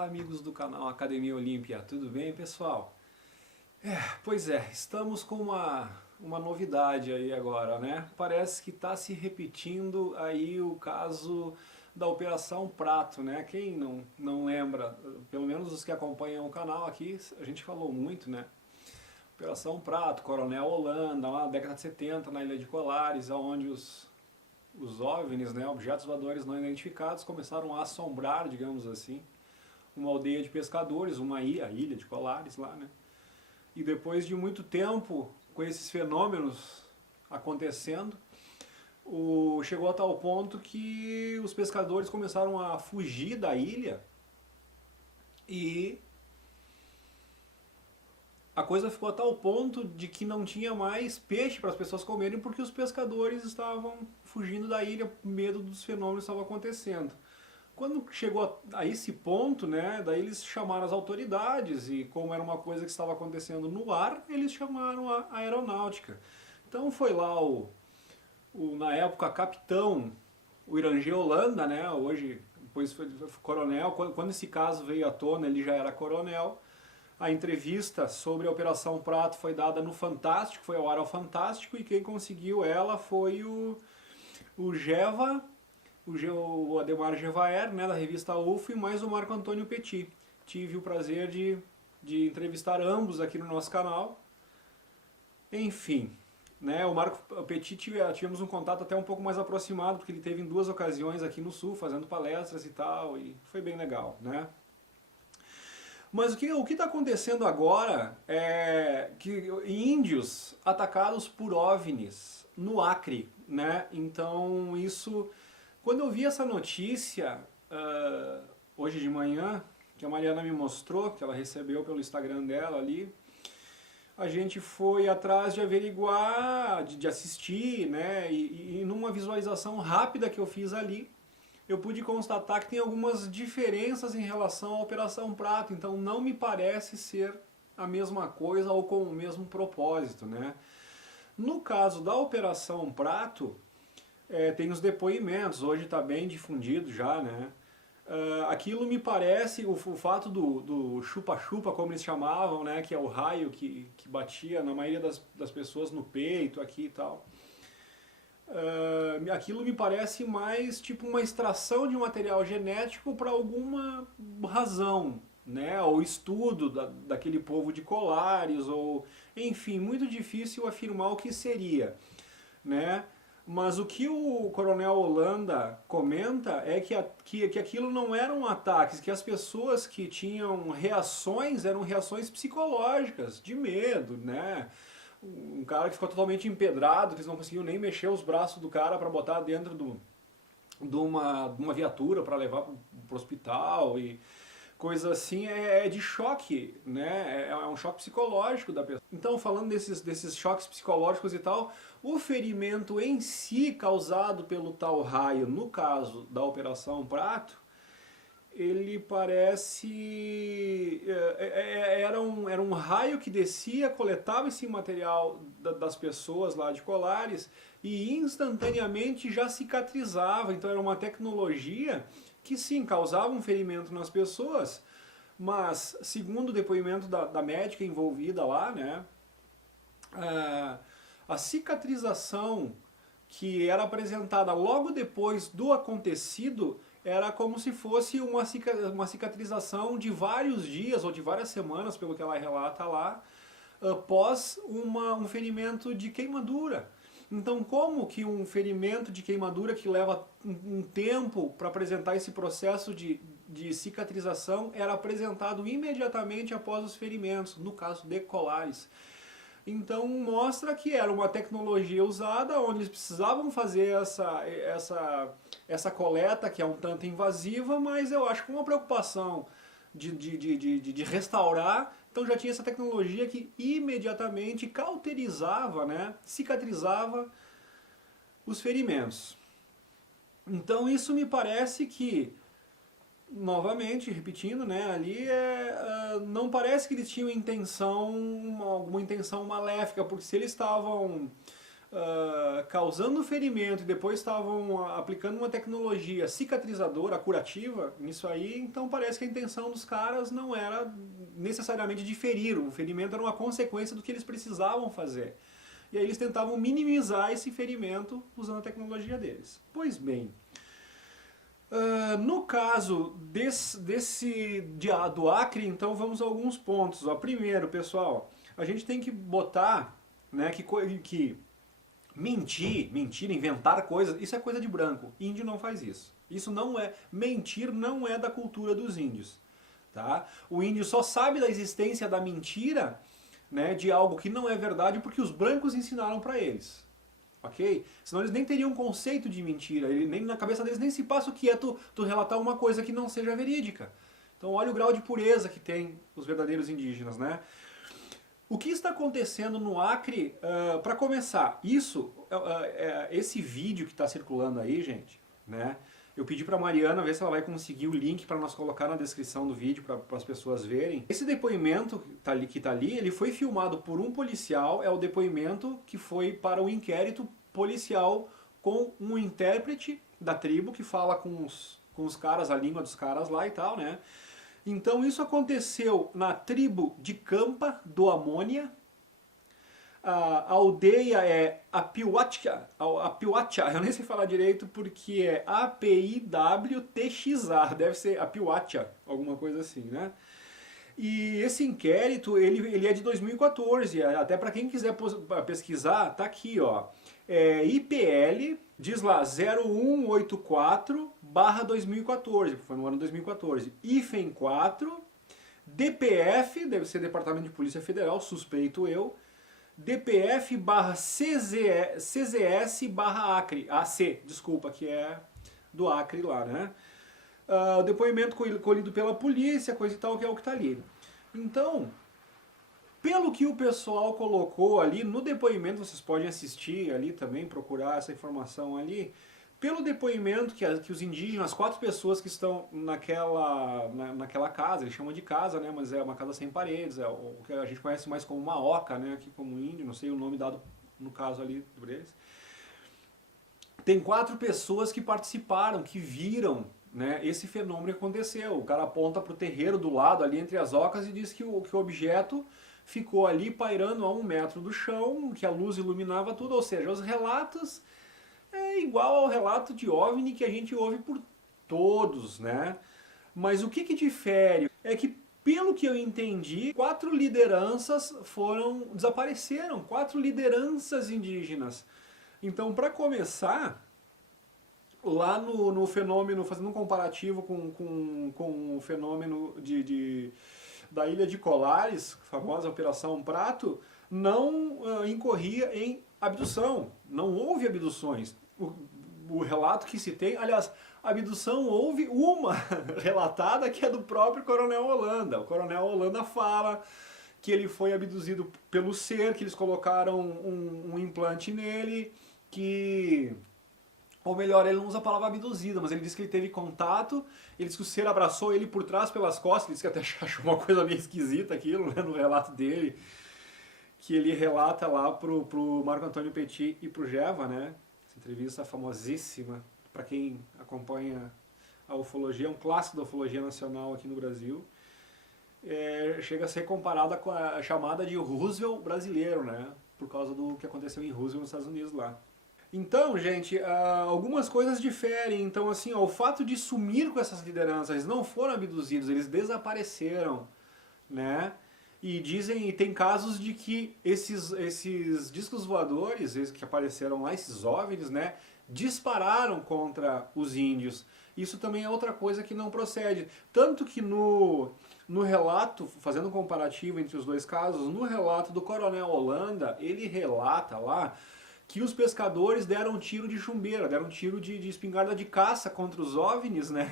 Olá, amigos do canal Academia Olímpia, tudo bem, pessoal? Pois é, estamos com uma novidade aí agora, né? Parece que está se repetindo aí o caso da Operação Prato, né? Quem não lembra, pelo menos os que acompanham o canal aqui, a gente falou muito, né? Operação Prato, Coronel Holanda, lá na década de 70, na Ilha de Colares, onde os OVNIs, né, objetos voadores não identificados, começaram a assombrar, digamos assim, uma aldeia de pescadores, a ilha de Colares lá, né? E depois de muito tempo com esses fenômenos acontecendo, chegou a tal ponto que os pescadores começaram a fugir da ilha e a coisa ficou a tal ponto de que não tinha mais peixe para as pessoas comerem porque os pescadores estavam fugindo da ilha com medo dos fenômenos que estavam acontecendo. Quando chegou a esse ponto, né, daí eles chamaram as autoridades e como era uma coisa que estava acontecendo no ar, eles chamaram a aeronáutica. Então foi lá na época, capitão, o Irangê Holanda, né, hoje, depois foi coronel, quando esse caso veio à tona, ele já era coronel. A entrevista sobre a Operação Prato foi dada no Fantástico, foi ao ar ao Fantástico, e quem conseguiu ela foi o Geva, o Ademar Gevaer, né, da revista UFO, e mais o Marco Antônio Petit. Tive o prazer de entrevistar ambos aqui no nosso canal. Enfim, né, o Marco Petit tivemos um contato até um pouco mais aproximado, porque ele teve em 2 ocasiões aqui no Sul, fazendo palestras e tal, e foi bem legal, né? Mas o que está acontecendo agora é que índios atacados por OVNIs no Acre, né? Então isso, quando eu vi essa notícia hoje de manhã, que a Mariana me mostrou, que ela recebeu pelo Instagram dela ali, a gente foi atrás de averiguar, de assistir, né? E numa visualização rápida que eu fiz ali, eu pude constatar que tem algumas diferenças em relação à Operação Prato, então não me parece ser a mesma coisa ou com o mesmo propósito, né? No caso da Operação Prato, tem os depoimentos, hoje está bem difundido já, né? Aquilo me parece, o fato do chupa-chupa, como eles chamavam, né? Que é o raio que batia na maioria das pessoas no peito aqui e tal. Aquilo me parece mais tipo uma extração de material genético para alguma razão, né? Ou estudo daquele povo de Colares, ou enfim, muito difícil afirmar o que seria, né? Mas o que o Coronel Holanda comenta é que aquilo não eram ataques, que as pessoas que tinham reações eram reações psicológicas, de medo, né? Um cara que ficou totalmente empedrado, que eles não conseguiam nem mexer os braços do cara para botar dentro de uma viatura para levar para o hospital e coisa assim, é de choque, né? É um choque psicológico da pessoa. Então, falando desses choques psicológicos e tal, o ferimento em si causado pelo tal raio, no caso da Operação Prato, ele parece... era um raio que descia, coletava esse material das pessoas lá de Colares e instantaneamente já cicatrizava. Então era uma tecnologia que sim, causava um ferimento nas pessoas, mas segundo o depoimento da médica envolvida lá, né, a cicatrização que era apresentada logo depois do acontecido era como se fosse uma cicatrização de vários dias ou de várias semanas, pelo que ela relata lá, após um ferimento de queimadura. Então, como que um ferimento de queimadura que leva um tempo para apresentar esse processo de cicatrização era apresentado imediatamente após os ferimentos, no caso de Colares? Então mostra que era uma tecnologia usada onde eles precisavam fazer essa coleta que é um tanto invasiva, mas eu acho que uma preocupação de restaurar, então já tinha essa tecnologia que imediatamente cauterizava, né, cicatrizava os ferimentos. Então isso me parece que, novamente, repetindo, né, ali não parece que eles tinham alguma intenção maléfica, porque se eles estavam causando ferimento e depois estavam aplicando uma tecnologia cicatrizadora, curativa, nisso aí, então parece que a intenção dos caras não era necessariamente de ferir, o ferimento era uma consequência do que eles precisavam fazer. E aí eles tentavam minimizar esse ferimento usando a tecnologia deles. Pois bem, no caso do Acre, então vamos a alguns pontos. Primeiro, pessoal, a gente tem que botar, né, que mentir, inventar coisas, isso é coisa de branco. Índio não faz isso. Isso não é, mentir não é da cultura dos índios. Tá? O índio só sabe da existência da mentira, né, de algo que não é verdade porque os brancos ensinaram para eles. Ok? Senão eles nem teriam um conceito de mentira, nem na cabeça deles nem se passa o que é tu relatar uma coisa que não seja verídica. Então olha o grau de pureza que tem os verdadeiros indígenas, né? O que está acontecendo no Acre, para começar, esse vídeo que está circulando aí, gente, né? Eu pedi para a Mariana ver se ela vai conseguir o link para nós colocar na descrição do vídeo para as pessoas verem. Esse depoimento que tá ali, ele foi filmado por um policial, é o depoimento que foi para o inquérito policial com um intérprete da tribo que fala com os caras, a língua dos caras lá e tal, né? Então isso aconteceu na tribo de Campa do Amônia. A aldeia é Apiwatcha, eu nem sei falar direito porque é APIWTXA, deve ser Apiwatcha, alguma coisa assim, né? E esse inquérito, ele é de 2014, até para quem quiser pesquisar, tá aqui, ó. IPL, diz lá 0184/2014, foi no ano 2014. IFEM 4, DPF, deve ser Departamento de Polícia Federal, suspeito eu, DPF/CZS/Acre, AC, desculpa, que é do Acre lá, né? Depoimento colhido pela polícia, coisa e tal, que é o que está ali. Então, pelo que o pessoal colocou ali no depoimento, vocês podem assistir ali também, procurar essa informação ali. Pelo depoimento que os indígenas, 4 pessoas que estão naquela casa, eles chamam de casa, né, mas é uma casa sem paredes, é o que a gente conhece mais como uma oca, né, aqui como índio, não sei o nome dado no caso ali por eles. Tem 4 pessoas que participaram, que viram, né, esse fenômeno que aconteceu. O cara aponta para o terreiro do lado, ali entre as ocas, e diz que o objeto ficou ali pairando a 1 metro do chão, que a luz iluminava tudo, ou seja, os relatos é igual ao relato de OVNI que a gente ouve por todos, né? Mas o que difere é que, pelo que eu entendi, 4 lideranças desapareceram, 4 lideranças indígenas. Então, para começar, lá no fenômeno, fazendo um comparativo com o fenômeno da Ilha de Colares, a famosa Operação Prato, não incorria em abdução, não houve abduções. O relato que se tem, aliás, abdução houve uma relatada que é do próprio Coronel Holanda. O Coronel Holanda fala que ele foi abduzido pelo ser, que eles colocaram um implante nele, ou melhor, ele não usa a palavra abduzido, mas ele disse que ele teve contato, ele disse que o ser abraçou ele por trás, pelas costas, ele disse que até achou uma coisa meio esquisita aquilo, né, no relato dele, que ele relata lá pro Marco Antônio Petit e pro Geva, né? Essa entrevista famosíssima, para quem acompanha a ufologia, é um clássico da ufologia nacional aqui no Brasil. Chega a ser comparada com a chamada de Roosevelt brasileiro, né? Por causa do que aconteceu em Roosevelt nos Estados Unidos lá. Então, gente, algumas coisas diferem. Então, assim, o fato de sumir com essas lideranças, eles não foram abduzidos, eles desapareceram, né? E tem casos de que esses discos voadores, esses que apareceram lá, esses OVNIs, né, dispararam contra os índios. Isso também é outra coisa que não procede. Tanto que no relato, fazendo um comparativo entre os dois casos, no relato do Coronel Holanda, ele relata lá que os pescadores deram um tiro de chumbeira, deram um tiro de espingarda de caça contra os OVNIs, né,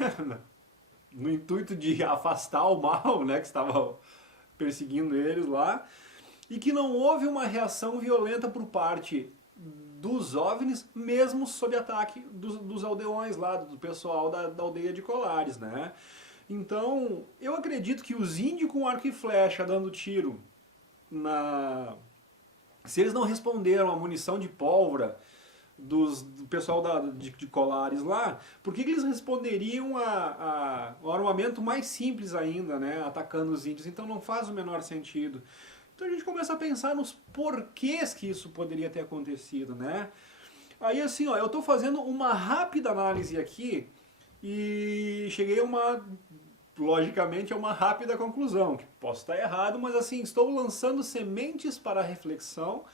no intuito de afastar o mal, né, que estava perseguindo eles lá, e que não houve uma reação violenta por parte dos OVNIs, mesmo sob ataque dos aldeões lá, do pessoal da aldeia de Colares, né? Então, eu acredito que os índios com arco e flecha dando tiro Se eles não responderam à munição de pólvora do pessoal de Colares lá, por que eles responderiam a um armamento mais simples ainda, né, atacando os índios? Então não faz o menor sentido. Então a gente começa a pensar nos porquês que isso poderia ter acontecido, né? Aí assim, ó, eu estou fazendo uma rápida análise aqui e cheguei a logicamente, a uma rápida conclusão, que posso estar errado, mas assim, estou lançando sementes para reflexão.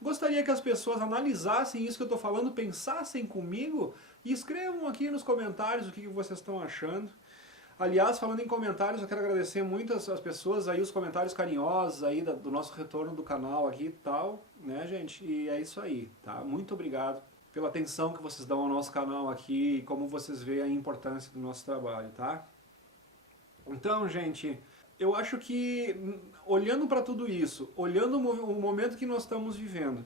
Gostaria que as pessoas analisassem isso que eu estou falando, pensassem comigo e escrevam aqui nos comentários o que vocês estão achando. Aliás, falando em comentários, eu quero agradecer muito as pessoas aí, os comentários carinhosos aí do nosso retorno do canal aqui e tal, né, gente? E é isso aí, tá? Muito obrigado pela atenção que vocês dão ao nosso canal aqui e como vocês veem a importância do nosso trabalho, tá? Então, gente, eu acho que, olhando para tudo isso, olhando o momento que nós estamos vivendo,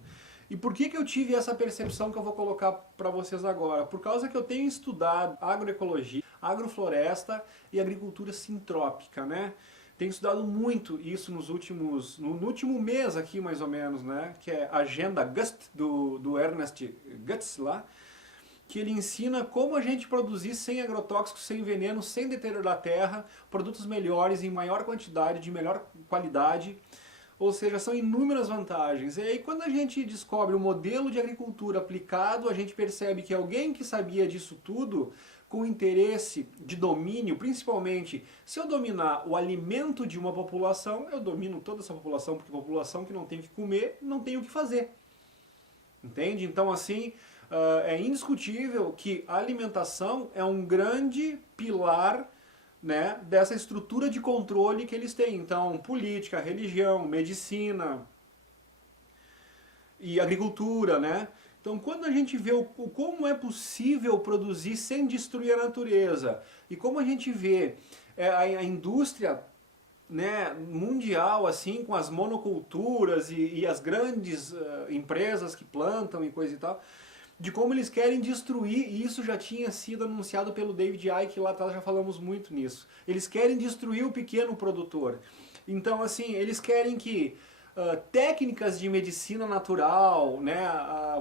e por que eu tive essa percepção que eu vou colocar para vocês agora? Por causa que eu tenho estudado agroecologia, agrofloresta e agricultura sintrópica, né? Tenho estudado muito isso no último mês aqui, mais ou menos, né? Que é a Agenda GUST, do Ernest Gutz lá, que ele ensina como a gente produzir sem agrotóxicos, sem veneno, sem deteriorar a terra, produtos melhores, em maior quantidade, de melhor qualidade. Ou seja, são inúmeras vantagens. E aí quando a gente descobre o modelo de agricultura aplicado, a gente percebe que alguém que sabia disso tudo, com interesse de domínio, principalmente, se eu dominar o alimento de uma população, eu domino toda essa população, porque população que não tem o que comer, não tem o que fazer. Entende? Então assim, é indiscutível que a alimentação é um grande pilar, né, dessa estrutura de controle que eles têm. Então, política, religião, medicina e agricultura, né? Então, quando a gente vê como é possível produzir sem destruir a natureza, e como a gente vê a indústria, né, mundial, assim, com as monoculturas e as grandes empresas que plantam e coisa e tal, de como eles querem destruir, e isso já tinha sido anunciado pelo David Icke lá atrás, já falamos muito nisso. Eles querem destruir o pequeno produtor. Então, assim, eles querem que técnicas de medicina natural, né,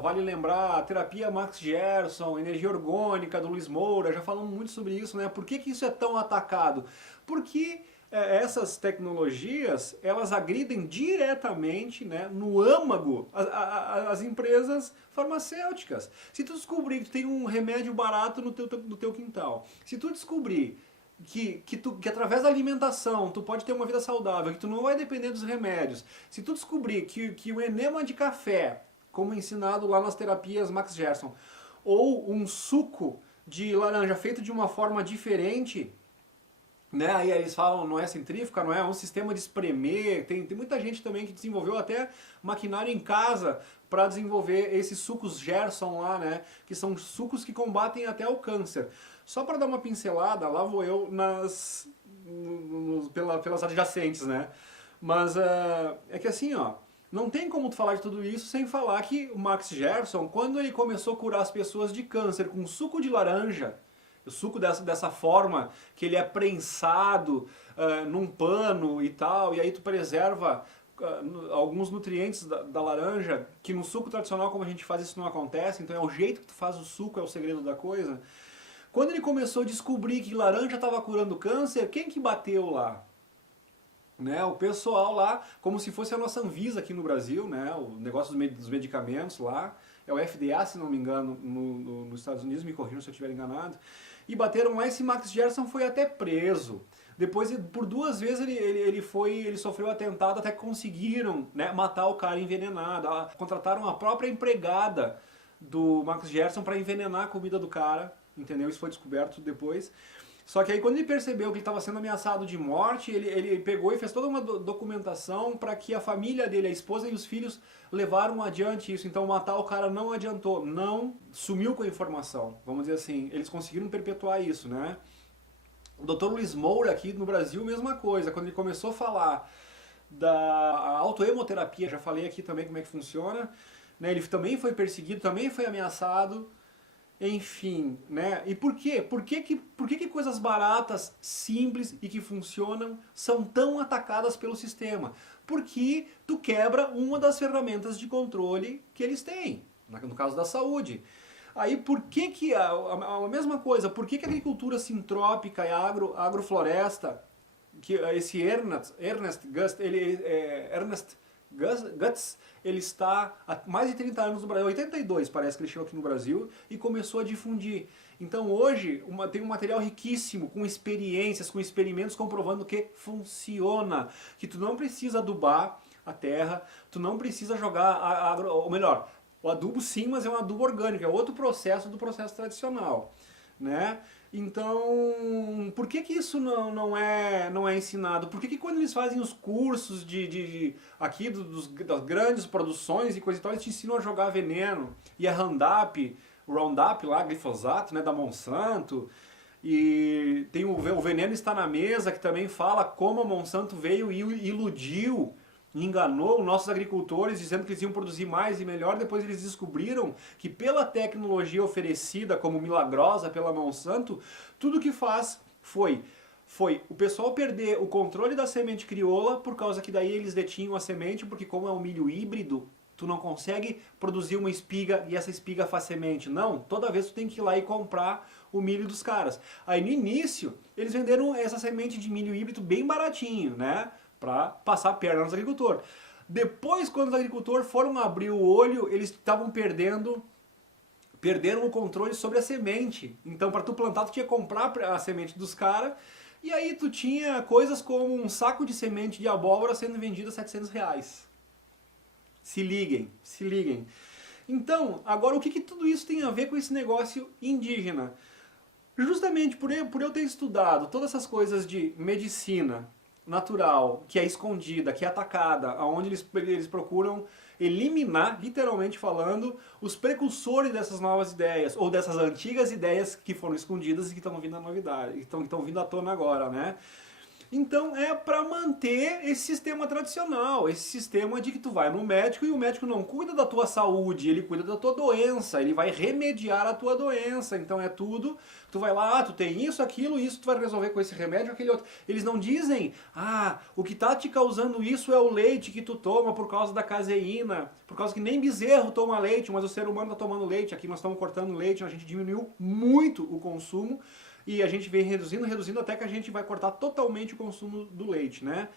vale lembrar a terapia Max Gerson, energia orgânica do Luiz Moura, já falamos muito sobre isso, né? Por que isso é tão atacado? Porque essas tecnologias, elas agridem diretamente, né, no âmago as empresas farmacêuticas. Se tu descobrir que tu tem um remédio barato no teu quintal, se tu descobrir que através da alimentação tu pode ter uma vida saudável, que tu não vai depender dos remédios, se tu descobrir que o enema de café, como ensinado lá nas terapias Max Gerson, ou um suco de laranja feito de uma forma diferente, né? Aí eles falam, não é centrífuga, não é um sistema de espremer, tem muita gente também que desenvolveu até maquinário em casa para desenvolver esses sucos Gerson lá, né? Que são sucos que combatem até o câncer. Só para dar uma pincelada, lá vou eu pelas adjacentes, né? Mas é que assim, ó, não tem como tu falar de tudo isso sem falar que o Max Gerson, quando ele começou a curar as pessoas de câncer com suco de laranja, o suco dessa forma, que ele é prensado num pano e tal, e aí tu preserva alguns nutrientes da laranja, que no suco tradicional, como a gente faz, isso não acontece, então é o jeito que tu faz o suco, é o segredo da coisa. Quando ele começou a descobrir que laranja estava curando câncer, quem que bateu lá? Né, o pessoal lá, como se fosse a nossa Anvisa aqui no Brasil, né, o negócio dos medicamentos lá, é o FDA, se não me engano, nos Estados Unidos, me corrijam se eu estiver enganado, e bateram lá, esse Max Gerson foi até preso. Depois, por 2 vezes, ele sofreu atentado até que conseguiram, né, matar o cara envenenado. Contrataram a própria empregada do Max Gerson para envenenar a comida do cara, entendeu? Isso foi descoberto depois. Só que aí quando ele percebeu que ele estava sendo ameaçado de morte, ele pegou e fez toda uma documentação para que a família dele, a esposa e os filhos levaram adiante isso. Então matar o cara não adiantou, não sumiu com a informação, vamos dizer assim. Eles conseguiram perpetuar isso, né? O Dr. Luiz Moura aqui no Brasil, mesma coisa. Quando ele começou a falar da autoemoterapia, já falei aqui também como é que funciona, né? Ele também foi perseguido, também foi ameaçado. enfim, né? E por quê? Por que coisas baratas, simples e que funcionam são tão atacadas pelo sistema? Porque tu quebra uma das ferramentas de controle que eles têm, no caso da saúde. Aí por que a mesma coisa, por que a agricultura sintrópica e a agrofloresta, que esse Ernest Gutz, ele está há mais de 30 anos no Brasil, 82 parece que ele chegou aqui no Brasil e começou a difundir. Então hoje tem um material riquíssimo, com experiências, com experimentos comprovando que funciona, que tu não precisa adubar a terra, tu não precisa jogar, ou melhor, o adubo sim, mas é um adubo orgânico, é outro processo do processo tradicional, né? Então, por que isso não é ensinado? Por que quando eles fazem os cursos aqui das grandes produções e coisa e tal, eles te ensinam a jogar veneno? E a Roundup lá, glifosato, né, da Monsanto, e tem o Veneno Está na Mesa, que também fala como a Monsanto veio e iludiu, enganou nossos agricultores dizendo que eles iam produzir mais e melhor. Depois eles descobriram que pela tecnologia oferecida como milagrosa pela Monsanto, tudo que faz foi o pessoal perder o controle da semente crioula, por causa que daí eles detinham a semente, porque como é um milho híbrido, tu não consegue produzir uma espiga e essa espiga faz semente. Não, toda vez tu tem que ir lá e comprar o milho dos caras. Aí no início, eles venderam essa semente de milho híbrido bem baratinho, né? Para passar a perna nos agricultores. Depois, quando os agricultores foram abrir o olho, eles estavam perderam o controle sobre a semente. Então, para tu plantar, tu tinha que comprar a semente dos caras, e aí tu tinha coisas como um saco de semente de abóbora sendo vendido a R$700. Se liguem, se liguem. Então, agora o que tudo isso tem a ver com esse negócio indígena? Justamente por eu ter estudado todas essas coisas de medicina natural, que é escondida, que é atacada, onde eles procuram eliminar, literalmente falando, os precursores dessas novas ideias, ou dessas antigas ideias que foram escondidas e que estão vindo à novidade, estão vindo à tona agora, né? Então é para manter esse sistema tradicional, esse sistema de que tu vai no médico e o médico não cuida da tua saúde, ele cuida da tua doença, ele vai remediar a tua doença. Então é tudo, tu vai lá, tu tem isso, aquilo, isso tu vai resolver com esse remédio, aquele outro. Eles não dizem, o que tá te causando isso é o leite que tu toma por causa da caseína, por causa que nem bezerro toma leite, mas o ser humano tá tomando leite, aqui nós estamos cortando leite, a gente diminuiu muito o consumo. E a gente vem reduzindo até que a gente vai cortar totalmente o consumo do leite, né?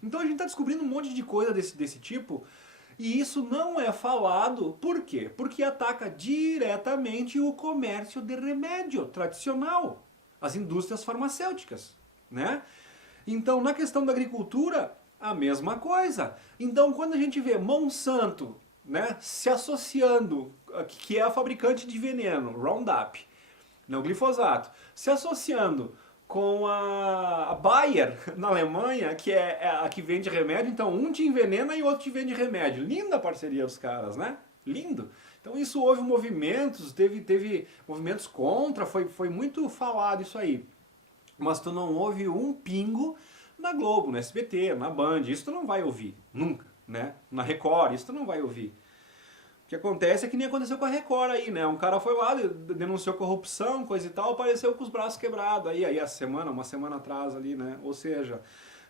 Então a gente está descobrindo um monte de coisa desse tipo, e isso não é falado, por quê? Porque ataca diretamente o comércio de remédio tradicional, as indústrias farmacêuticas, né? Então na questão da agricultura, a mesma coisa. Então quando a gente vê Monsanto, né, se associando, que é a fabricante de veneno, Roundup, o glifosato, se associando com a Bayer na Alemanha, que é a que vende remédio, então um te envenena e o outro te vende remédio. Linda a parceria dos caras, né? Lindo. Então isso houve movimentos, teve movimentos contra, foi muito falado isso aí. Mas tu não ouve um pingo na Globo, no SBT, na Band, isso tu não vai ouvir, nunca, né? Na Record, isso tu não vai ouvir. O que acontece é que nem aconteceu com a Record aí, né? Um cara foi lá, denunciou corrupção, coisa e tal, apareceu com os braços quebrados aí uma semana atrás ali, né? Ou seja,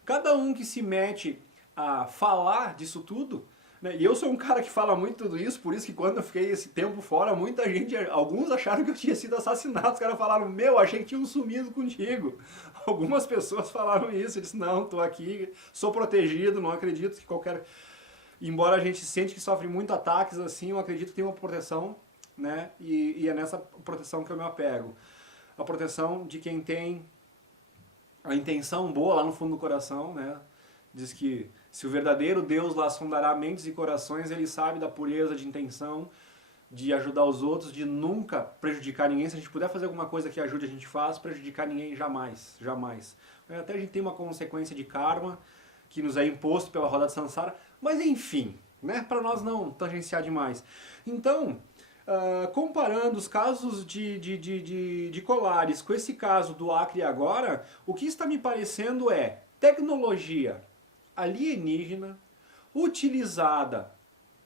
cada um que se mete a falar disso tudo, né? E eu sou um cara que fala muito tudo isso, por isso que quando eu fiquei esse tempo fora, muita gente, alguns acharam que eu tinha sido assassinado, os caras falaram, achei que tinham sumido contigo. Algumas pessoas falaram isso, eu disse, não, tô aqui, sou protegido, não acredito que qualquer... Embora a gente sente que sofre muito ataques assim, eu acredito que tem uma proteção, né? E é nessa proteção que eu me apego. A proteção de quem tem a intenção boa lá no fundo do coração, né? Diz que se o verdadeiro Deus lá sondará mentes e corações, ele sabe da pureza de intenção, de ajudar os outros, de nunca prejudicar ninguém. Se a gente puder fazer alguma coisa que ajude, a gente faz, prejudicar ninguém jamais, jamais. Até a gente tem uma consequência de karma, que nos é imposto pela roda de Sansara, mas enfim, né, para nós não tangenciar demais. Então, comparando os casos de Colares com esse caso do Acre agora, o que está me parecendo é tecnologia alienígena utilizada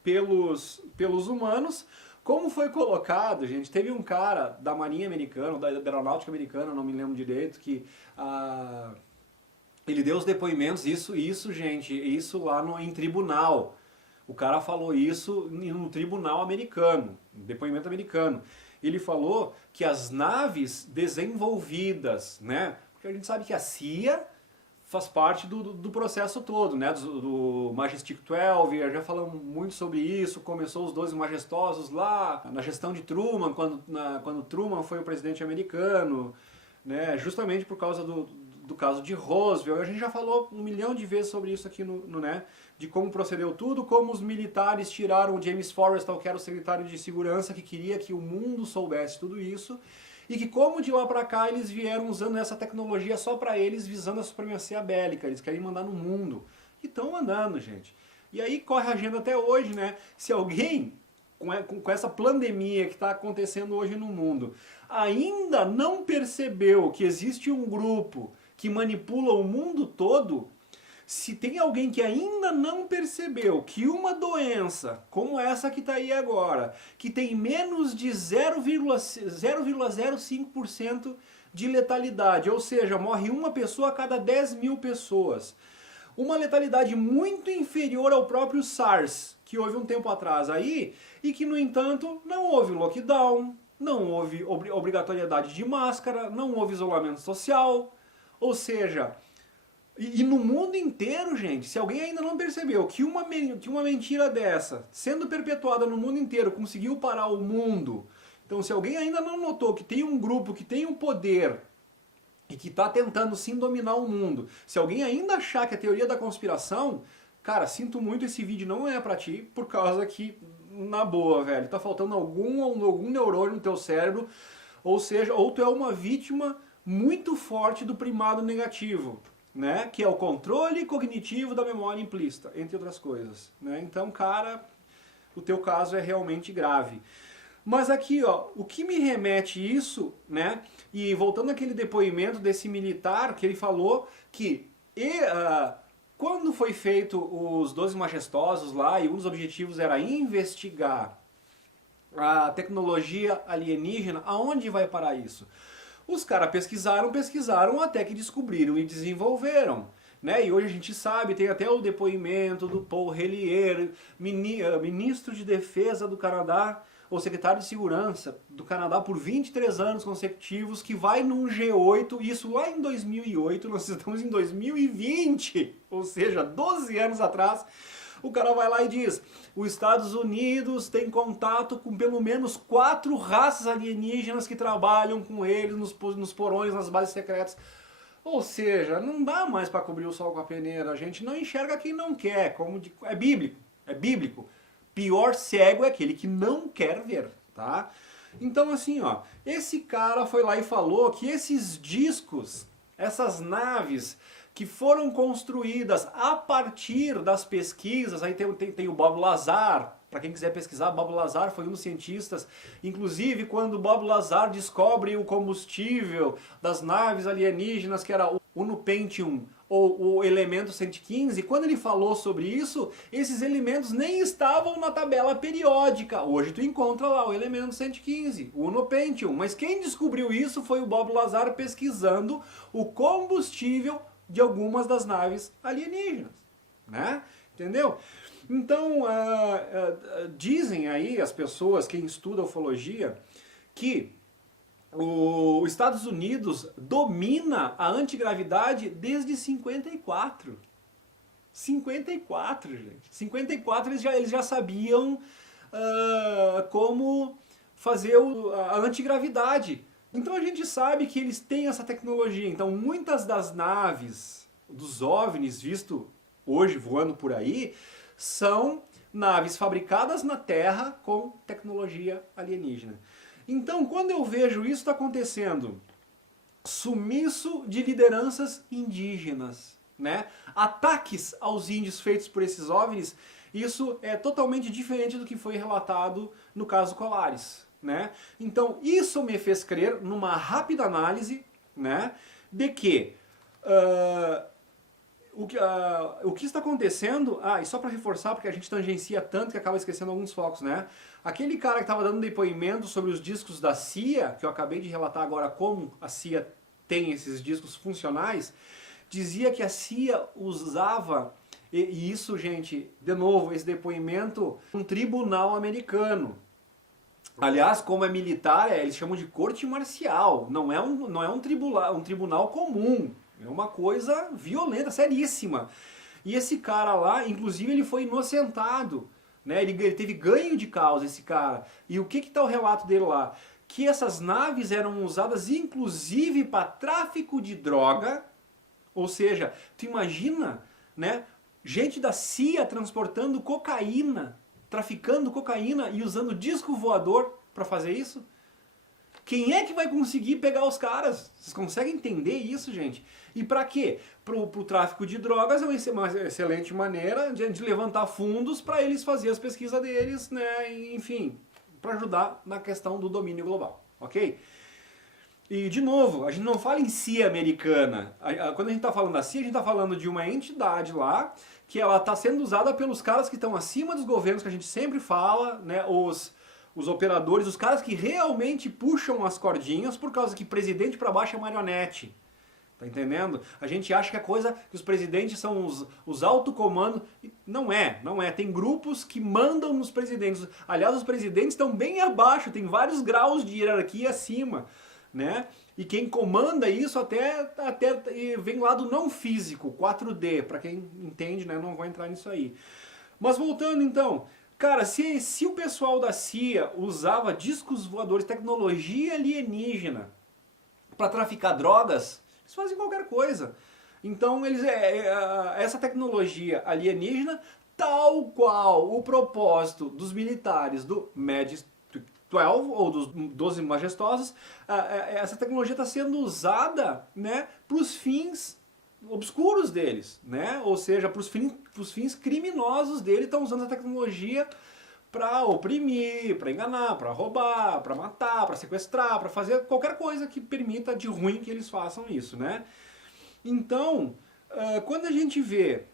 pelos humanos Como foi colocado, gente, teve um cara da Marinha Americana, da Aeronáutica Americana, não me lembro direito, que ele deu os depoimentos, gente, isso lá em tribunal. O cara falou isso no tribunal americano, depoimento americano. Ele falou que as naves desenvolvidas, né? Porque a gente sabe que a CIA faz parte do processo todo, né? Do Majestic 12, já falamos muito sobre isso, começou os 12 Majestosos lá, na gestão de Truman, quando Truman foi o presidente americano, né? Justamente por causa do caso de Roosevelt. A gente já falou 1 milhão de vezes sobre isso aqui né? De como procedeu tudo, como os militares tiraram o James Forrestal, que era o secretário de segurança, que queria que o mundo soubesse tudo isso, e que como de lá pra cá eles vieram usando essa tecnologia só pra eles, visando a supremacia bélica, eles querem mandar no mundo. E estão mandando, gente. E aí corre a agenda até hoje, né? Se alguém, com essa pandemia que está acontecendo hoje no mundo, ainda não percebeu que existe um grupo que manipula o mundo todo, se tem alguém que ainda não percebeu que uma doença, como essa que está aí agora, que tem menos de 0,05% de letalidade, ou seja, morre uma pessoa a cada 10 mil pessoas, uma letalidade muito inferior ao próprio SARS, que houve um tempo atrás aí, e que, no entanto, não houve lockdown, não houve obrigatoriedade de máscara, não houve isolamento social, ou seja... E no mundo inteiro, gente, se alguém ainda não percebeu que uma mentira dessa, sendo perpetuada no mundo inteiro, conseguiu parar o mundo, então se alguém ainda não notou que tem um grupo que tem um poder e que está tentando sim dominar o mundo, se alguém ainda achar que a teoria da conspiração, cara, sinto muito, esse vídeo não é pra ti, por causa que, na boa, velho, tá faltando algum neurônio no teu cérebro, ou seja, ou tu é uma vítima muito forte do primado negativo, né? Que é o controle cognitivo da memória implícita, entre outras coisas, né? Então, cara, o teu caso é realmente grave. Mas aqui, ó, o que me remete isso, né? E voltando àquele depoimento desse militar, que ele falou que quando foi feito os 12 Majestosos lá, e um dos objetivos era investigar a tecnologia alienígena, aonde vai parar isso? Os caras pesquisaram até que descobriram e desenvolveram. Né? E hoje a gente sabe, tem até o depoimento do Paul Hellyer, ministro de Defesa do Canadá, ou secretário de Segurança do Canadá por 23 anos consecutivos, que vai num G8, isso lá em 2008, nós estamos em 2020, ou seja, 12 anos atrás. O cara vai lá e diz, os Estados Unidos tem contato com pelo menos 4 raças alienígenas que trabalham com eles nos porões, nas bases secretas. Ou seja, não dá mais para cobrir o sol com a peneira, a gente não enxerga quem não quer, é bíblico, é bíblico. Pior cego é aquele que não quer ver, tá? Então assim, ó, esse cara foi lá e falou que esses discos, essas naves que foram construídas a partir das pesquisas, aí tem o Bob Lazar, para quem quiser pesquisar, Bob Lazar foi um dos cientistas, inclusive quando Bob Lazar descobre o combustível das naves alienígenas, que era o Unupentium, ou o elemento 115, quando ele falou sobre isso, esses elementos nem estavam na tabela periódica. Hoje tu encontra lá o elemento 115, o Unupentium, mas quem descobriu isso foi o Bob Lazar pesquisando o combustível de algumas das naves alienígenas, né? Entendeu? Então, dizem aí as pessoas, quem estuda ufologia, que os Estados Unidos domina a antigravidade desde 54. 54, gente. 54 eles já sabiam como fazer a antigravidade. Então a gente sabe que eles têm essa tecnologia. Então muitas das naves, dos OVNIs visto hoje voando por aí, são naves fabricadas na Terra com tecnologia alienígena. Então quando eu vejo isso acontecendo, sumiço de lideranças indígenas, né? Ataques aos índios feitos por esses OVNIs, isso é totalmente diferente do que foi relatado no caso Colares. Né? Então isso me fez crer, numa rápida análise, né, de que o que está acontecendo, e só para reforçar, porque a gente tangencia tanto que acaba esquecendo alguns focos, né? Aquele cara que estava dando depoimento sobre os discos da CIA, que eu acabei de relatar agora como a CIA tem esses discos funcionais, dizia que a CIA usava, e isso, gente, de novo, esse depoimento, um tribunal americano. Aliás, como é militar, eles chamam de corte marcial, não é um tribunal comum, é uma coisa violenta, seríssima. E esse cara lá, inclusive, ele foi inocentado, né? Ele teve ganho de causa, esse cara. E o que está o relato dele lá? Que essas naves eram usadas inclusive para tráfico de droga, ou seja, tu imagina, né? Gente da CIA transportando cocaína, traficando cocaína e usando disco voador para fazer isso? Quem é que vai conseguir pegar os caras? Vocês conseguem entender isso, gente? E para quê? Pro tráfico de drogas é uma excelente maneira de levantar fundos para eles fazerem as pesquisas deles, né? Enfim, para ajudar na questão do domínio global, ok? E, de novo, a gente não fala em CIA americana. Quando a gente está falando da CIA, a gente está falando de uma entidade lá que ela está sendo usada pelos caras que estão acima dos governos, que a gente sempre fala, né? Os operadores, os caras que realmente puxam as cordinhas por causa que presidente para baixo é marionete. Tá entendendo? A gente acha que a coisa, que os presidentes são os alto-comandos. Não é. Tem grupos que mandam nos presidentes. Aliás, os presidentes estão bem abaixo, tem vários graus de hierarquia acima, né? E quem comanda isso até vem lá do não físico, 4D, para quem entende, né? Não vou entrar nisso aí. Mas voltando então, cara, se o pessoal da CIA usava discos voadores, tecnologia alienígena, para traficar drogas, eles fazem qualquer coisa. Então, essa tecnologia alienígena, tal qual o propósito dos militares do Magic 12, ou dos 12 Majestosos, essa tecnologia está sendo usada, né, para os fins obscuros deles, né? Ou seja, para os fins criminosos dele, estão usando a tecnologia para oprimir, para enganar, para roubar, para matar, para sequestrar, para fazer qualquer coisa que permita de ruim que eles façam isso, né? Então, quando a gente vê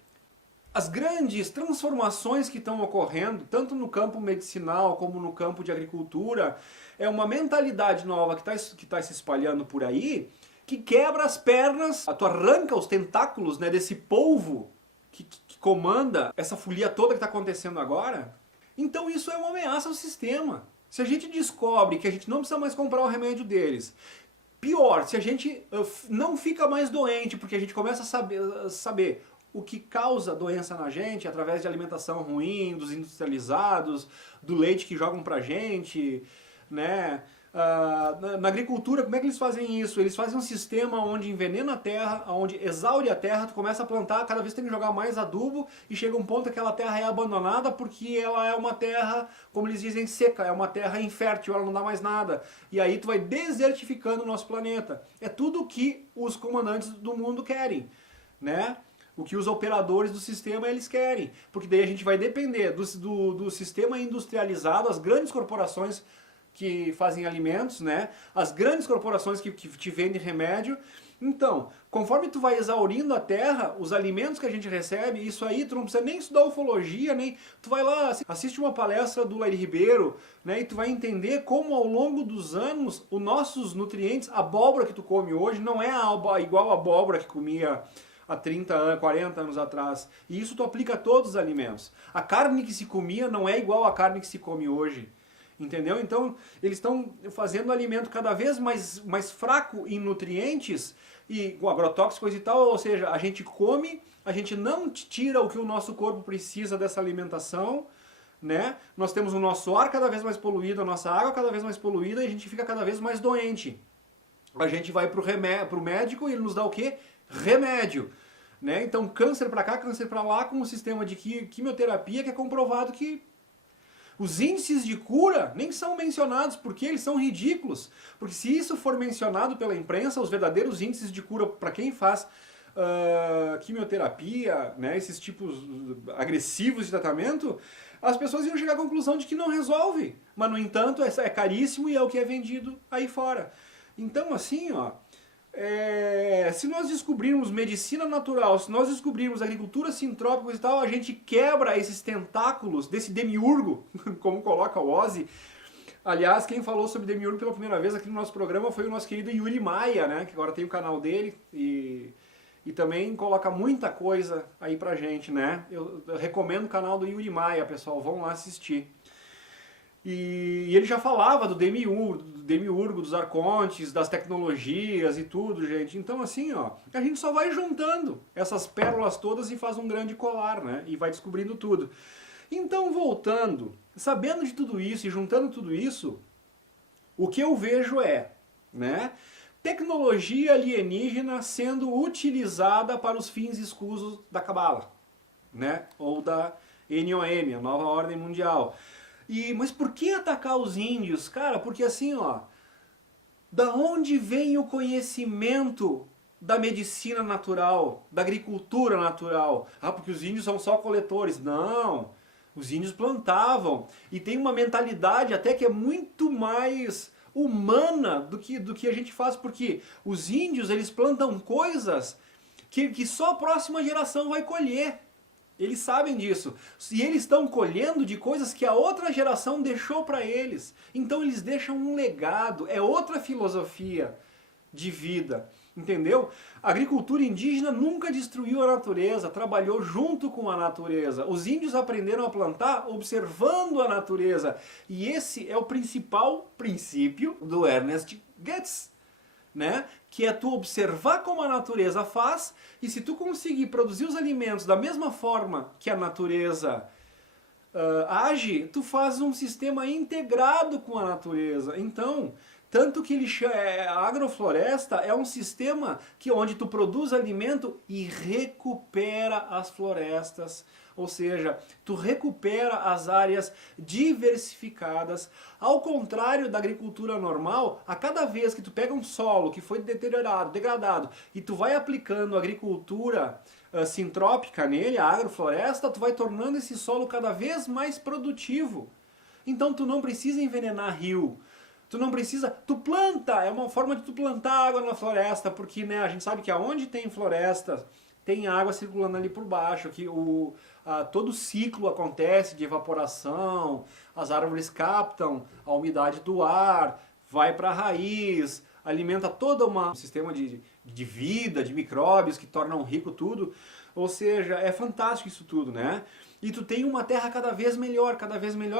as grandes transformações que estão ocorrendo, tanto no campo medicinal como no campo de agricultura, é uma mentalidade nova que tá se espalhando por aí, que quebra as pernas, tu arranca os tentáculos, né, desse polvo que comanda essa folia toda que está acontecendo agora. Então isso é uma ameaça ao sistema. Se a gente descobre que a gente não precisa mais comprar o remédio deles, pior, se a gente não fica mais doente, porque a gente começa a saber o que causa doença na gente através de alimentação ruim, dos industrializados, do leite que jogam pra gente, né? Na agricultura, como é que eles fazem isso? Eles fazem um sistema onde envenena a terra, onde exaure a terra, tu começa a plantar, cada vez tem que jogar mais adubo e chega um ponto que aquela terra é abandonada porque ela é uma terra, como eles dizem, seca, é uma terra infértil, ela não dá mais nada. E aí tu vai desertificando o nosso planeta. É tudo o que os comandantes do mundo querem, né? O que os operadores do sistema eles querem. Porque daí a gente vai depender do sistema industrializado, as grandes corporações que fazem alimentos, né? As grandes corporações que te vendem remédio. Então, conforme tu vai exaurindo a terra, os alimentos que a gente recebe, isso aí tu não precisa nem estudar ufologia, nem tu vai lá, assiste uma palestra do Lair Ribeiro, né? E tu vai entender como ao longo dos anos os nossos nutrientes, a abóbora que tu come hoje não é igual a abóbora que comia há 30 anos, 40 anos atrás. E isso tu aplica a todos os alimentos. A carne que se comia não é igual à carne que se come hoje. Entendeu? Então, eles estão fazendo o alimento cada vez mais fraco em nutrientes e com agrotóxicos e tal, ou seja, a gente come, a gente não tira o que o nosso corpo precisa dessa alimentação, né? Nós temos o nosso ar cada vez mais poluído, a nossa água cada vez mais poluída e a gente fica cada vez mais doente. A gente vai pro médico e ele nos dá o quê? Remédio. Né? Então, câncer para cá, câncer para lá, com um sistema de quimioterapia que é comprovado que os índices de cura nem são mencionados, porque eles são ridículos. Porque se isso for mencionado pela imprensa, os verdadeiros índices de cura para quem faz quimioterapia, né, esses tipos agressivos de tratamento, as pessoas iam chegar à conclusão de que não resolve. Mas, no entanto, é caríssimo e é o que é vendido aí fora. Então, assim, ó, se nós descobrirmos medicina natural, se nós descobrirmos agricultura sintrópica e tal, a gente quebra esses tentáculos desse demiurgo, como coloca o Ozzy. Aliás, quem falou sobre demiurgo pela primeira vez aqui no nosso programa foi o nosso querido Yuri Maia, né, que agora tem o canal dele e também coloca muita coisa aí pra gente, né? Eu recomendo o canal do Yuri Maia, pessoal, vão lá assistir. E ele já falava do demiurgo, dos arcontes, das tecnologias e tudo, gente. Então, assim, ó, a gente só vai juntando essas pérolas todas e faz um grande colar, né? E vai descobrindo tudo. Então, voltando, sabendo de tudo isso e juntando tudo isso, o que eu vejo é, né, tecnologia alienígena sendo utilizada para os fins escusos da Cabala, né? Ou da NOM, a Nova Ordem Mundial. Mas por que atacar os índios? Cara, porque assim, ó, da onde vem o conhecimento da medicina natural, da agricultura natural? Ah, porque os índios são só coletores. Não, os índios plantavam e tem uma mentalidade até que é muito mais humana do que a gente faz, porque os índios, eles plantam coisas que só a próxima geração vai colher. Eles sabem disso. E eles estão colhendo de coisas que a outra geração deixou para eles. Então eles deixam um legado, é outra filosofia de vida. Entendeu? A agricultura indígena nunca destruiu a natureza, trabalhou junto com a natureza. Os índios aprenderam a plantar observando a natureza. E esse é o principal princípio do Ernest Goetz, né? Que é tu observar como a natureza faz, e se tu conseguir produzir os alimentos da mesma forma que a natureza age, tu faz um sistema integrado com a natureza. Então, tanto que a agrofloresta é um sistema onde tu produz alimento e recupera as florestas. Ou seja, tu recupera as áreas diversificadas. Ao contrário da agricultura normal, a cada vez que tu pega um solo que foi deteriorado, degradado, e tu vai aplicando agricultura sintrópica nele, a agrofloresta, tu vai tornando esse solo cada vez mais produtivo. Então tu não precisa envenenar rio. Tu não precisa, tu planta, é uma forma de tu plantar água na floresta, porque, né, a gente sabe que aonde tem floresta, tem água circulando ali por baixo, que todo o ciclo acontece de evaporação, as árvores captam a umidade do ar, vai para a raiz, alimenta todo um sistema de vida, de micróbios que tornam rico tudo. Ou seja, é fantástico isso tudo, né? E tu tem uma terra cada vez melhor,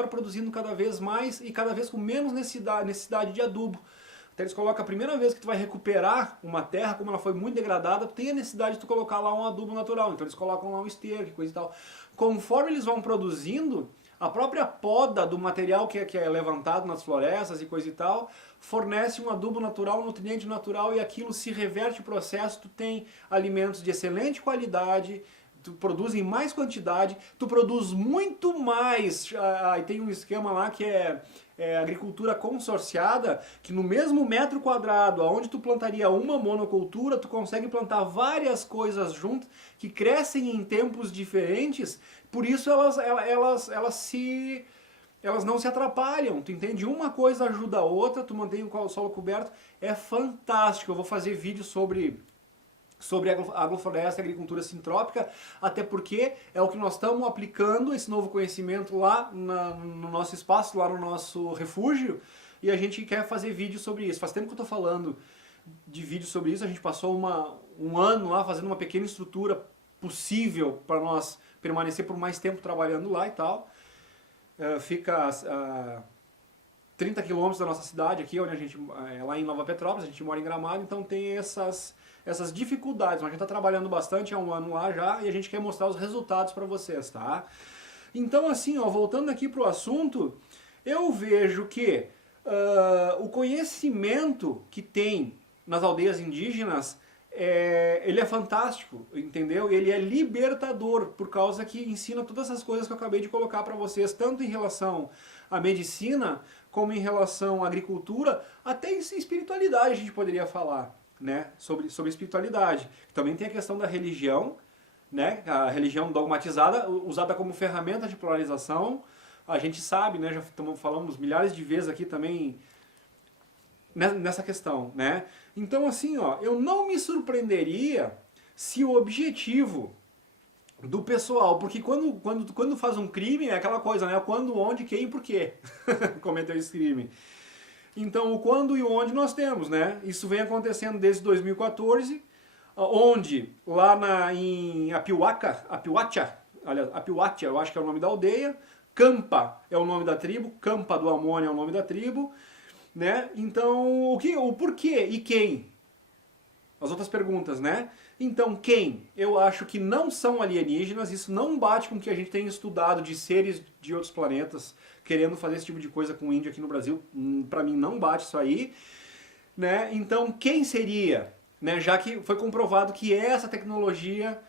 produzindo cada vez mais e cada vez com menos necessidade de adubo. Então eles colocam a primeira vez que tu vai recuperar uma terra, como ela foi muito degradada, tem a necessidade de tu colocar lá um adubo natural. Então eles colocam lá um esterco, coisa e tal. Conforme eles vão produzindo, a própria poda do material que é levantado nas florestas e coisa e tal, fornece um adubo natural, um nutriente natural, e aquilo se reverte o processo, tu tem alimentos de excelente qualidade, tu produz em mais quantidade, tu produz muito mais. Aí tem um esquema lá que é agricultura consorciada, que no mesmo metro quadrado, onde tu plantaria uma monocultura, tu consegue plantar várias coisas juntas, que crescem em tempos diferentes, por isso elas não se atrapalham, tu entende? Uma coisa ajuda a outra, tu mantém o solo coberto, é fantástico. Eu vou fazer vídeo sobre a agrofloresta e a agricultura sintrópica, até porque é o que nós estamos aplicando, esse novo conhecimento lá no nosso espaço, lá no nosso refúgio, e a gente quer fazer vídeo sobre isso. Faz tempo que eu estou falando de vídeo sobre isso, a gente passou um ano lá fazendo uma pequena estrutura possível para nós permanecer por mais tempo trabalhando lá e tal. Fica a 30 quilômetros da nossa cidade aqui, onde a gente, lá em Nova Petrópolis, a gente mora em Gramado, então tem essas dificuldades, mas a gente está trabalhando bastante há um ano lá já e a gente quer mostrar os resultados para vocês, tá? Então assim, ó, voltando aqui para o assunto, eu vejo que o conhecimento que tem nas aldeias indígenas, ele é fantástico, entendeu? Ele é libertador, por causa que ensina todas essas coisas que eu acabei de colocar para vocês, tanto em relação à medicina, como em relação à agricultura, até em espiritualidade a gente poderia falar, né? Sobre espiritualidade. Também tem a questão da religião, né? A religião dogmatizada, usada como ferramenta de polarização. A gente sabe, né? Já falamos milhares de vezes aqui também nessa questão, né? Então assim, ó, eu não me surpreenderia se o objetivo do pessoal, porque quando faz um crime é aquela coisa, né? Quando, onde, quem e por quê cometeu esse crime. Então o quando e o onde nós temos, né? Isso vem acontecendo desde 2014, onde lá em Apiuaca, aliás, Apiuatia, eu acho que é o nome da aldeia, Campa é o nome da tribo, Campa do Amônia é o nome da tribo, né? Então, o porquê e quem? As outras perguntas, né? Então, quem? Eu acho que não são alienígenas, isso não bate com o que a gente tem estudado de seres de outros planetas querendo fazer esse tipo de coisa com o índio aqui no Brasil. Pra mim não bate isso aí, né? Então, quem seria? Né? Já que foi comprovado que essa tecnologia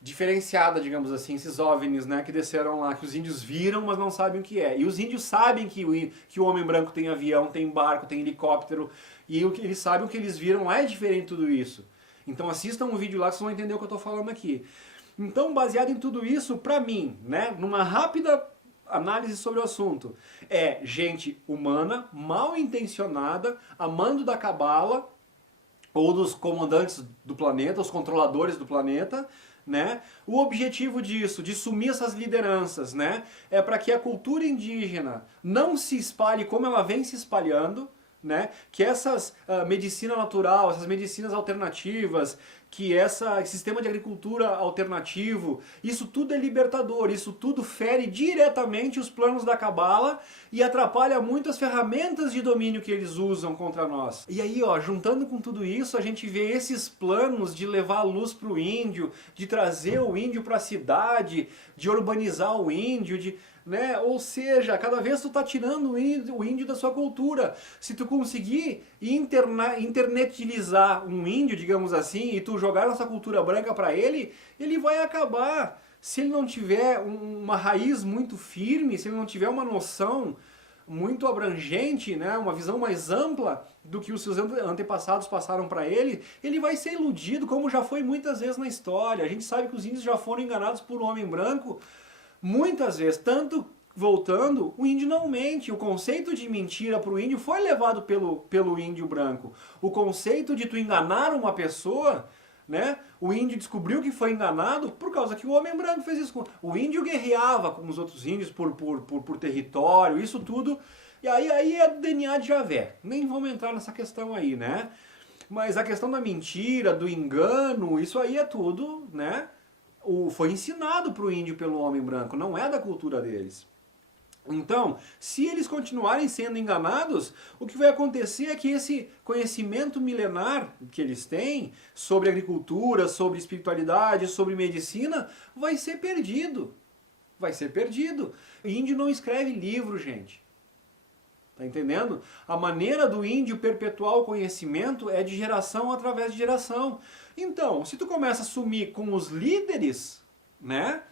diferenciada, digamos assim, esses OVNIs, né, que desceram lá, que os índios viram, mas não sabem o que é. E os índios sabem que o homem branco tem avião, tem barco, tem helicóptero, e eles sabem o que eles viram lá é diferente de tudo isso. Então assistam um vídeo lá que vocês vão entender o que eu estou falando aqui. Então, baseado em tudo isso, pra mim, né, numa rápida análise sobre o assunto, é gente humana, mal intencionada, amando da cabala, ou dos comandantes do planeta, os controladores do planeta, né? O objetivo disso, de sumir essas lideranças, né, é para que a cultura indígena não se espalhe como ela vem se espalhando, né? Que essas medicina natural, essas medicinas alternativas, que esse sistema de agricultura alternativo, isso tudo é libertador, isso tudo fere diretamente os planos da cabala e atrapalha muito as ferramentas de domínio que eles usam contra nós. E aí, ó, juntando com tudo isso, a gente vê esses planos de levar a luz para o índio, de trazer o índio para a cidade, de urbanizar o índio, né? Ou seja, cada vez tu tá tirando o índio da sua cultura. Se tu conseguir internetilizar um índio, digamos assim, e tu jogar nossa cultura branca para ele, ele vai acabar. Se ele não tiver uma raiz muito firme, se ele não tiver uma noção muito abrangente, né, uma visão mais ampla do que os seus antepassados passaram para ele, ele vai ser iludido, como já foi muitas vezes na história. A gente sabe que os índios já foram enganados por um homem branco muitas vezes, tanto voltando, o índio não mente. O conceito de mentira para o índio foi levado pelo índio branco. O conceito de tu enganar uma pessoa, né? O índio descobriu que foi enganado por causa que o homem branco fez isso. O índio guerreava com os outros índios por território, isso tudo. E aí é DNA de Javé. Nem vamos entrar nessa questão aí, né? Mas a questão da mentira, do engano, isso aí é tudo, né? Foi ensinado para o índio pelo homem branco, não é da cultura deles. Então, se eles continuarem sendo enganados, o que vai acontecer é que esse conhecimento milenar que eles têm sobre agricultura, sobre espiritualidade, sobre medicina, vai ser perdido. Vai ser perdido. O índio não escreve livro, gente. Tá entendendo? A maneira do índio perpetuar o conhecimento é de geração através de geração. Então, se tu começa a sumir com os líderes, né,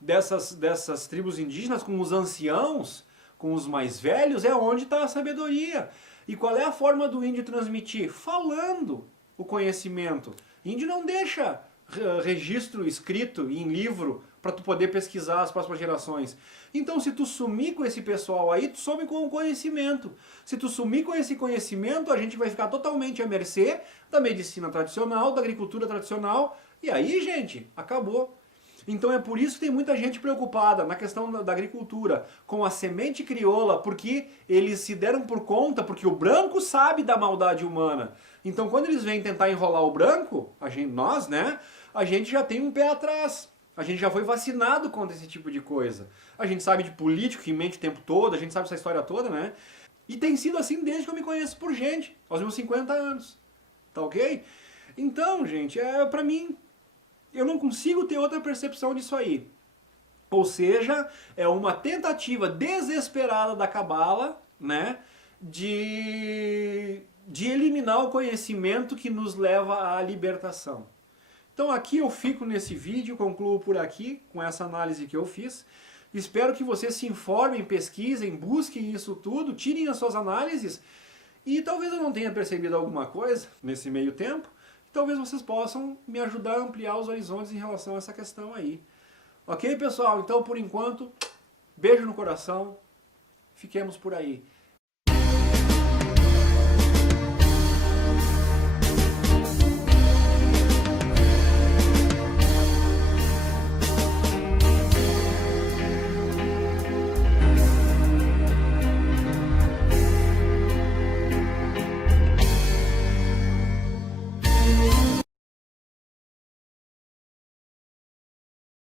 dessas tribos indígenas, com os anciãos, com os mais velhos, é onde está a sabedoria. E qual é a forma do índio transmitir? Falando o conhecimento. O índio não deixa registro escrito em livro para tu poder pesquisar as próximas gerações. Então, se tu sumir com esse pessoal aí, tu some com o conhecimento. Se tu sumir com esse conhecimento, a gente vai ficar totalmente à mercê da medicina tradicional, da agricultura tradicional, e aí, gente, acabou. Então é por isso que tem muita gente preocupada na questão da agricultura, com a semente crioula, porque eles se deram por conta, porque o branco sabe da maldade humana. Então quando eles vêm tentar enrolar o branco, nós, né, a gente já tem um pé atrás. A gente já foi vacinado contra esse tipo de coisa. A gente sabe de político que mente o tempo todo, a gente sabe essa história toda, né? E tem sido assim desde que eu me conheço por gente, aos meus 50 anos. Tá ok? Então, gente, pra mim, eu não consigo ter outra percepção disso aí. Ou seja, é uma tentativa desesperada da cabala, né, de eliminar o conhecimento que nos leva à libertação. Então aqui eu fico nesse vídeo, concluo por aqui, com essa análise que eu fiz. Espero que vocês se informem, pesquisem, busquem isso tudo, tirem as suas análises. E talvez eu não tenha percebido alguma coisa nesse meio tempo. Talvez vocês possam me ajudar a ampliar os horizontes em relação a essa questão aí. Ok, pessoal? Então, por enquanto, beijo no coração. Fiquemos por aí.